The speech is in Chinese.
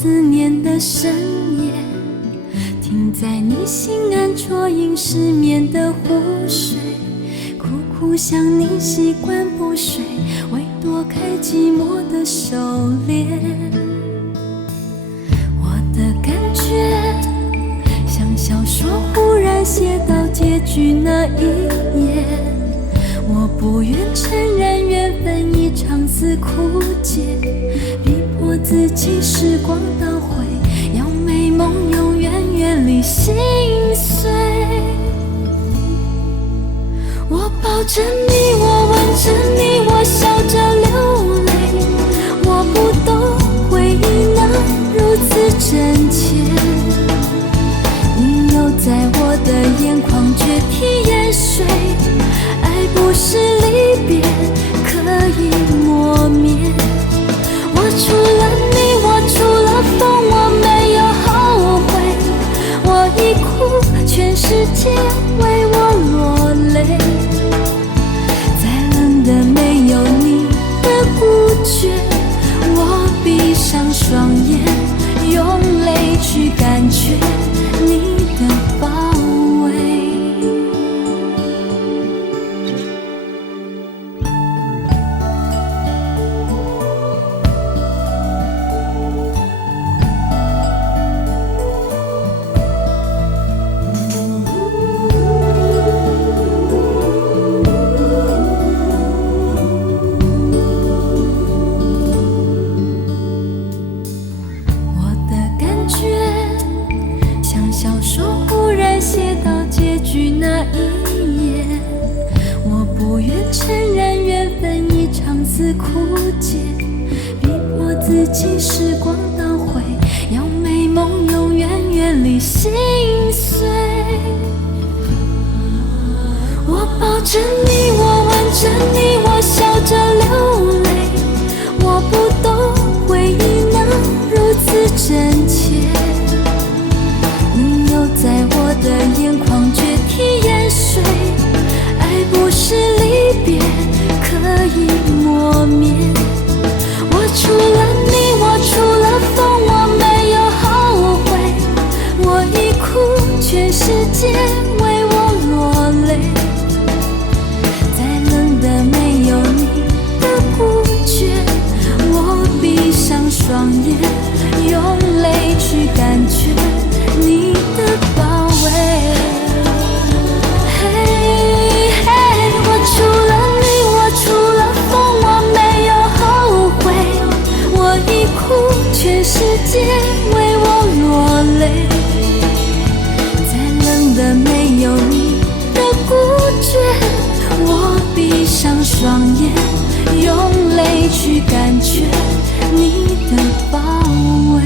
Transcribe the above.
思念的深夜，停在你心安啜饮失眠的湖水，苦苦想你习惯不睡，为躲开寂寞的狩猎。我的感觉像小说忽然写到结局那一页，我不愿承认缘分已长似枯竭，逼迫自己时光倒回，要美梦永远远离心碎。我抱着你，我吻着你，我笑着流泪，我不懂回忆能如此真切，你又在我的眼眶决堤淹水，爱不是离别可以磨灭。我除了你，我除了风，我没有后悔，我已哭，全世界为我落泪，再冷的没有你的孤绝，我闭上双眼，用泪去感觉你的包围。小说忽然写到结局那一页，我不愿承认缘分已长似枯竭，逼迫自己时光倒回，要美梦永远远离心碎。我抱着你，我吻着你，我笑着流泪，我不懂回忆能如此真切，在我的眼眶决堤淹水，爱不是离别可以磨灭。我除了你，我除了风，我没有后悔，我已哭，全世界为我落泪，再冷的没有你的孤绝，我闭上双眼，用泪去感觉你的包围。我除了你，我除了风，我没有后悔，我已哭，全世界为我落泪，再冷的没有你的孤绝，我闭上双眼，用泪去感觉你的包围。